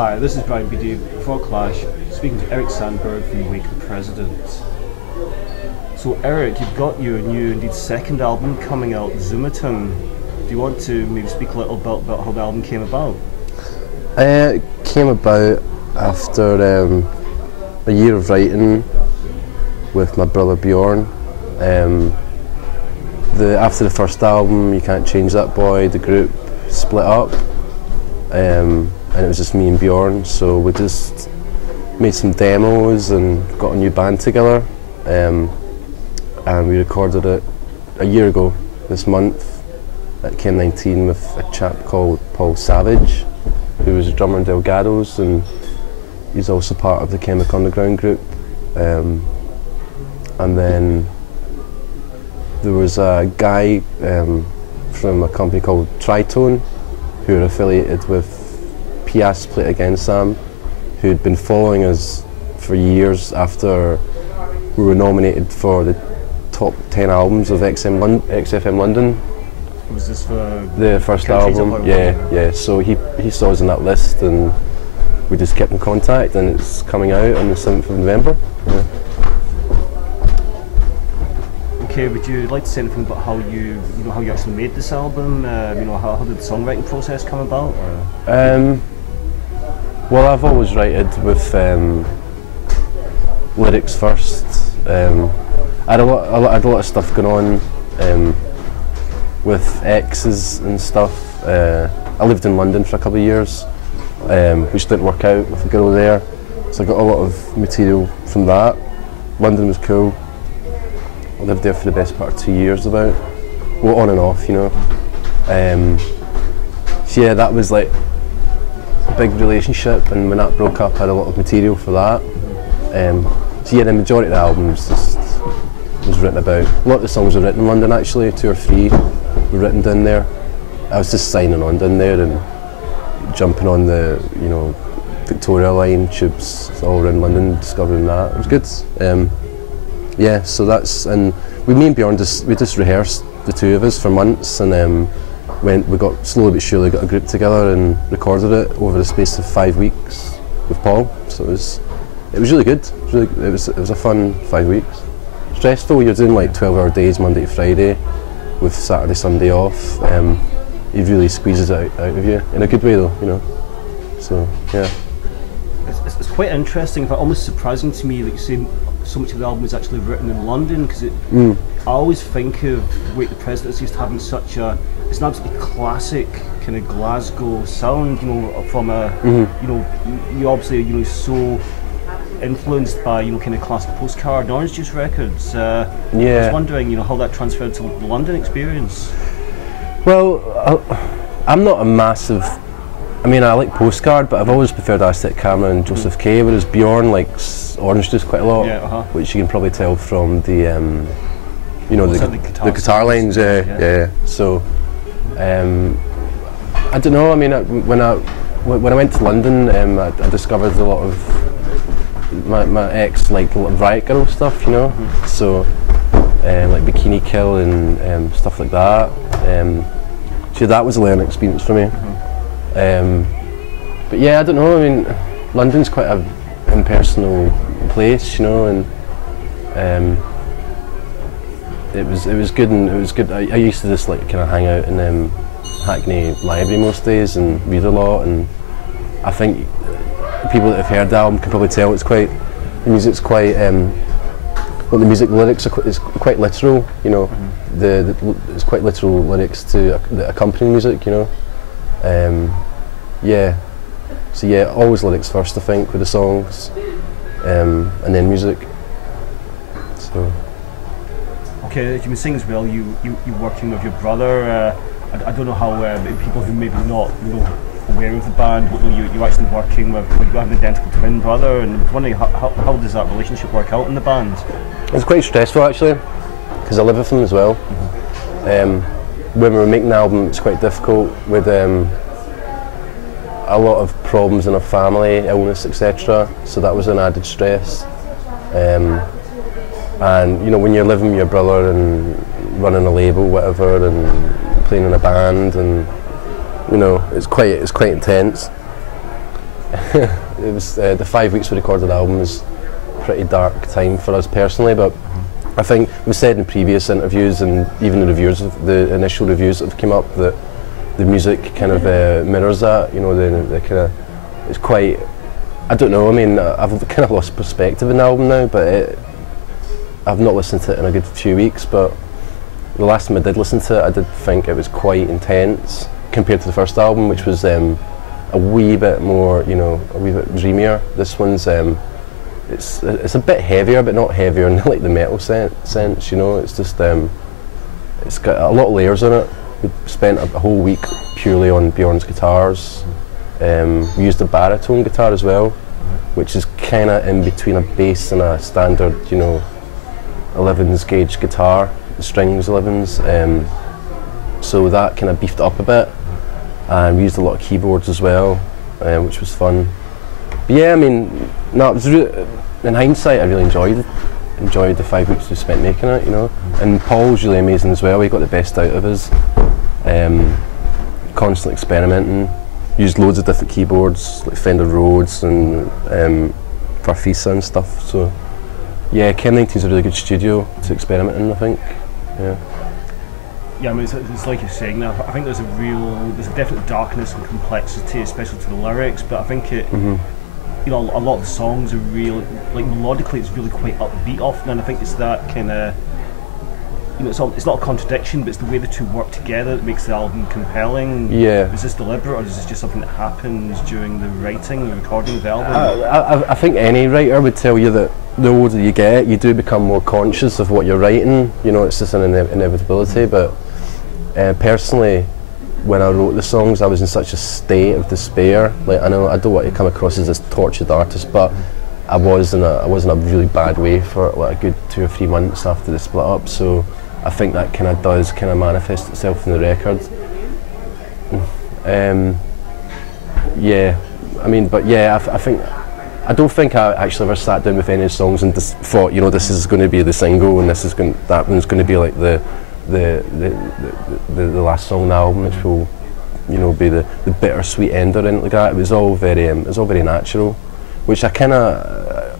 Hi, this is Brian Beadie for Clash, speaking to Erik Sandberg from Wake the President. So Erik, you've got your new, indeed second album coming out, Zumutung. Do you want to maybe speak a little bit about how the album came about? It came about after a year of writing with my brother Bjorn. After the first album, You Can't Change That Boy, the group split up, and it was just me and Bjorn, so we just made some demos and got a new band together, and we recorded it a year ago this month at Chem19 with a chap called Paul Savage, who was a drummer in Delgado's, and he's also part of the Chemical Underground group. And then there was a guy from a company called Tritone, who are affiliated with Piast Play It Again Sam, who'd been following us for years after we were nominated for the top 10 albums of XFM London. Was this for the first album? Yeah. So he saw us on that list, and we just kept in contact, and it's coming out on the 7th of November. Yeah. Okay, would you like to say anything about how you actually made this album? How did the songwriting process come about? Well, I've always written with lyrics first. I had a lot of stuff going on with exes and stuff. I lived in London for a couple of years, which didn't work out with a girl there, so I got a lot of material from that. London was cool. I lived there for the best part of 2 years about, well, on and off, you know. So yeah, that was like a big relationship, and when that broke up I had a lot of material for that. So yeah, the majority of the albums just was written about. A lot of the songs were written in London actually, 2 or 3 were written down there. I was just signing on down there and jumping on the, Victoria line, tubes all around London, discovering that. It was good. Yeah, so that's, and me and Bjorn we just rehearsed, the two of us, for months, and we got slowly but surely got a group together and recorded it over the space of 5 weeks with Paul. So it was really good. It was a fun 5 weeks. Stressful. You're doing like 12-hour days Monday to Friday, with Saturday, Sunday off. It really squeezes it out of you in a good way, though. So yeah. It's quite interesting, but almost surprising to me that you say so much of the album is actually written in London, because I always think of Wake the President as just having such it's an absolutely classic kind of Glasgow sound, from a, you obviously, so influenced by, kind of classic Postcard and Orange Juice records. I was wondering, how that transferred to the London experience. Well, I'm not a massive, I like Postcard, but I've always preferred Aztec Camera and Joseph K, whereas Bjorn likes Orange Juice quite a lot, which you can probably tell from the, the guitar lines. Yeah. So, I don't know. When I went to London, I discovered a lot of my ex liked a lot of Riot Girl stuff, So, like Bikini Kill and stuff like that. So that was a learning experience for me. But yeah, I don't know. London's quite an impersonal place, and it was good, and it was good. I used to just kind of hang out in Hackney Library most days and read a lot, and I think people that have heard the album can probably tell the music's quite the music lyrics is quite literal, it's quite literal lyrics to the accompanying music, yeah. So yeah, always lyrics first, I think, with the songs, and then music. So. Okay, you were saying as well, you working with your brother. I don't know how people who maybe not aware of the band, you're actually working with, you have an identical twin brother, and I'm wondering how does that relationship work out in the band? It's quite stressful actually, because I live with him as well. When we were making the album, it's quite difficult with a lot of problems in our family, illness, etc. So that was an added stress. And when you're living with your brother and running a label, whatever, and playing in a band, and it's quite intense. it was the 5 weeks we recorded the album was a pretty dark time for us personally, but I think we said in previous interviews and even the reviews, the initial reviews that have come up, that the music kind of mirrors that. You know, the kind of, it's quite, I don't know, I mean, I've kind of lost perspective in the album now, but I've not listened to it in a good few weeks, but the last time I did listen to it, I did think it was quite intense compared to the first album, which was a wee bit more, you know, a wee bit dreamier. This one's it's a bit heavier, but not heavier in like the metal sense, you know. It's just it's got a lot of layers in it. We spent a whole week purely on Bjorn's guitars. We used a baritone guitar as well, which is kind of in between a bass and a standard, you know, 11s gauge guitar, the strings 11s. So that kind of beefed it up a bit. And we used a lot of keyboards as well, which was fun. But yeah, I mean, no, it was in hindsight, I really enjoyed the 5 weeks we spent making it, you know. And Paul's really amazing as well. He got the best out of us. Constantly experimenting. Used loads of different keyboards, like Fender Rhodes and Farfisa and stuff. So yeah, Chem 19 is a really good studio to experiment in, I think. Yeah. Yeah, I mean, it's like you're saying now. I think there's a definite darkness and complexity, especially to the lyrics. But I think it, you know, a lot of the songs are real, like melodically, it's really quite upbeat often, and I think it's that kind of, you know, it's not a contradiction, but it's the way the two work together that makes the album compelling. Yeah. Is this deliberate, or is this just something that happens during the writing, the recording of the album? I think any writer would tell you that the older you get, you do become more conscious of what you're writing. You know, it's just an inevitability. But personally, when I wrote the songs, I was in such a state of despair. Like, I know I don't want to come across as this tortured artist, but I was in a really bad way for like a good 2 or 3 months after the split up. So I think that kind of does kind of manifest itself in the record. Yeah, I mean, but yeah, I don't think I actually ever sat down with any songs and just thought, you know, this is going to be the single and that one's going to be like the last song on the album, which will, you know, be the bittersweet end or anything like that. It was all very natural, which I kind of